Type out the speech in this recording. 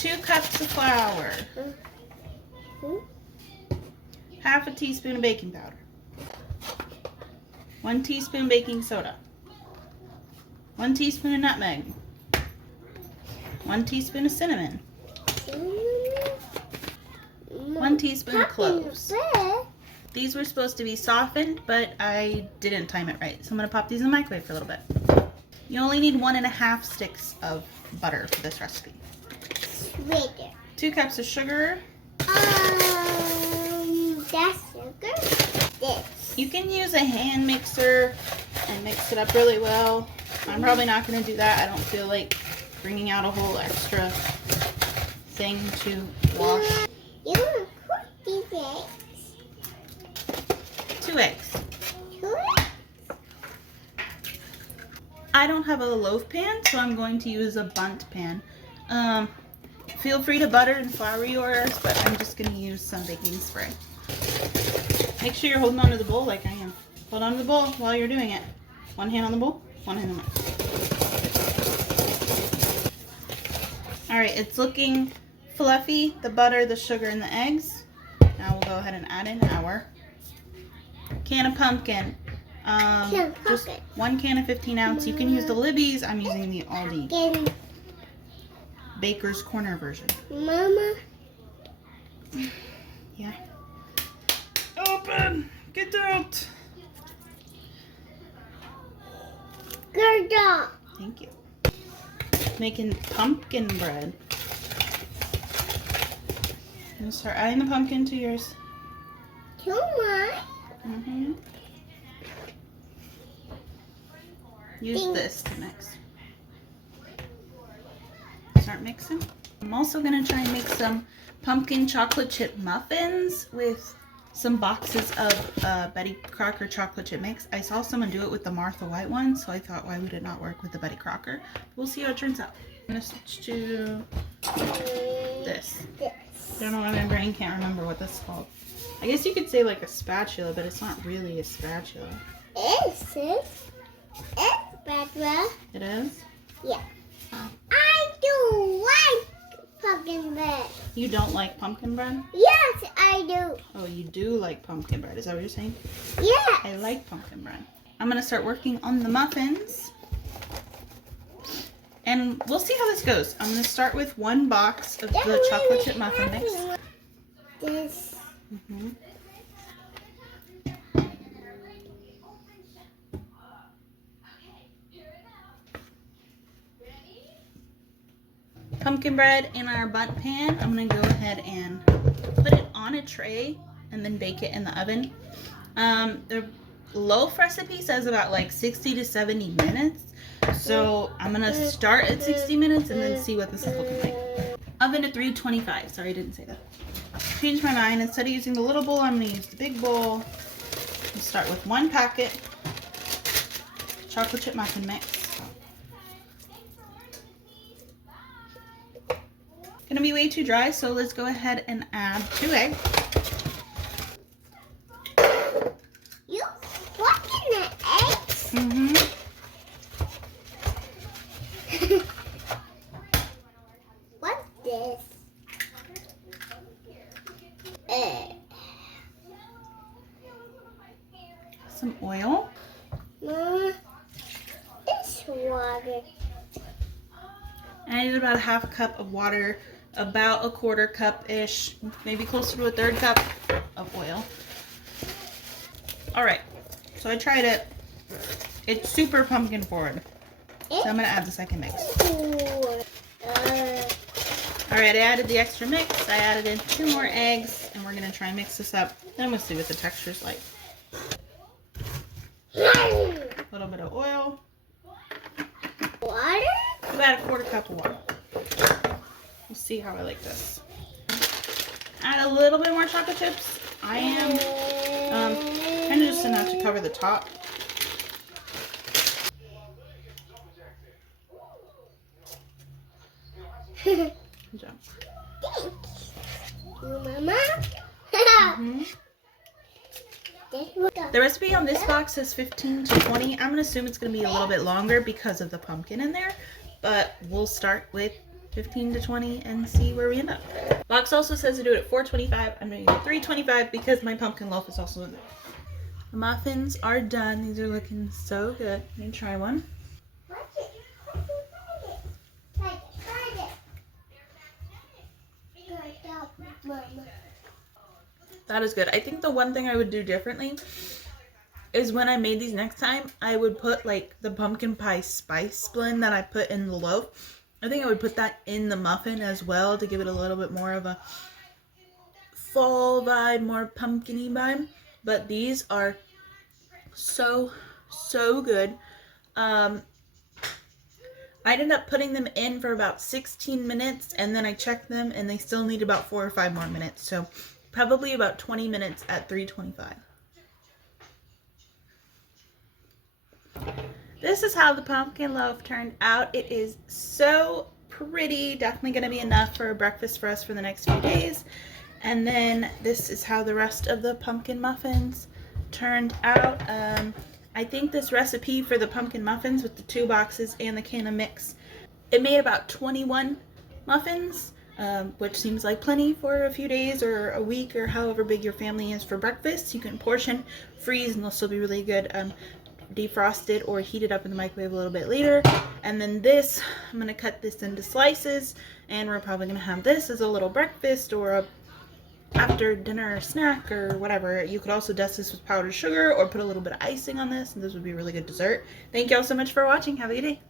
2 cups of flour, half a teaspoon of baking powder, 1 teaspoon baking soda, 1 teaspoon of nutmeg, 1 teaspoon of cinnamon, 1 teaspoon of cloves. These were supposed to be softened, but I didn't time it right. So I'm going to pop these in the microwave for a little bit. You only need 1.5 sticks of butter for this recipe. 2 cups of sugar. That's sugar? This. You can use a hand mixer and mix it up really well. I'm probably not going to do that. I don't feel like bringing out a whole extra thing to wash. You're going to cook these eggs? 2 eggs. 2 eggs? I don't have a loaf pan, so I'm going to use a bundt pan. Feel free to butter and flour yours, but I'm just going to use some baking spray. Make sure you're holding onto the bowl like I am. Hold on to the bowl while you're doing it. 1 hand on the bowl, 1 hand on the mic. Alright, it's looking fluffy, the butter, the sugar, and the eggs. Now we'll go ahead and add in our can of pumpkin. Just 1 can of 15 ounce. You can use the Libby's. I'm using the Aldi Baker's Corner version. Mama? Yeah. Open! Get out! Good job. Thank you. Making pumpkin bread. I'm gonna start adding the pumpkin to yours. Too much? Mm-hmm. Use this to mix. Start mixing. I'm also gonna try and make some pumpkin chocolate chip muffins with some boxes of Betty Crocker chocolate chip mix. I saw someone do it with the Martha White one, so I thought, why would it not work with the Betty Crocker? We'll see how it turns out. I'm gonna switch to this. I don't know why my brain can't remember what this is called. I guess you could say like a spatula, but it's not really a spatula. It's spatula. It is? Yeah. I do like pumpkin bread. You don't like pumpkin bread? Yes, I do. Oh, you do like pumpkin bread. Is that what you're saying? Yeah. I like pumpkin bread. I'm going to start working on the muffins. And we'll see how this goes. I'm going to start with 1 box of the chocolate chip muffin mix. This. Mm-hmm. Pumpkin bread in our bundt pan. I'm going to go ahead and put it on a tray and then bake it in the oven. The loaf recipe says about like 60 to 70 minutes. So I'm going to start at 60 minutes and then see what this is looking like. Oven to 325. Sorry, I didn't say that. Change my mind. Instead of using the little bowl, I'm going to use the big bowl. We'll start with 1 packet chocolate chip muffin mix. Gonna be way too dry, so let's go ahead and add 2 eggs. You fucking the eggs? Mm-hmm. What's this? Some oil. Mama, it's water. And I did about 1/2 cup of water, about 1/4 cup-ish, maybe closer to 1/3 cup of oil. All right, so I tried it. It's super pumpkin forward. So I'm gonna add the second mix. All right, I added the extra mix. I added in 2 more eggs, and we're gonna try and mix this up. Then we'll see what the texture's like. A little bit of oil. Water? About 1/4 cup of water. We'll see how I like this. Add a little bit more chocolate chips. I am kind of just enough to cover the top. Good job. Thanks. You, Mama? Mm-hmm. The recipe on this box says 15 to 20. I'm going to assume it's going to be a little bit longer because of the pumpkin in there. But we'll start with 15 to 20 and see where we end up. Box also says to do it at 425. I'm doing it at 325 because my pumpkin loaf is also in there. The muffins are done. These are looking so good. Let me try one. That is good. I think the one thing I would do differently is when I made these next time, I would put like the pumpkin pie spice blend that I put in the loaf. I think I would put that in the muffin as well to give it a little bit more of a fall vibe, more pumpkin-y vibe. But these are so good. I ended up putting them in for about 16 minutes and then I checked them and they still need about 4 or 5 more minutes. So probably about 20 minutes at 325. This is how the pumpkin loaf turned out. It is so pretty. Definitely going to be enough for a breakfast for us for the next few days. And then this is how the rest of the pumpkin muffins turned out. I think this recipe for the pumpkin muffins with the 2 boxes and the can of mix, it made about 21 muffins, which seems like plenty for a few days or a week or however big your family is for breakfast. You can portion, freeze, and they'll still be really good. Defrosted or heated up in the microwave a little bit later. And then this, I'm going to cut this into slices and we're probably going to have this as a little breakfast or a after dinner snack or whatever. You could also dust this with powdered sugar or put a little bit of icing on this and this would be a really good dessert. Thank you all so much for watching. Have a good day.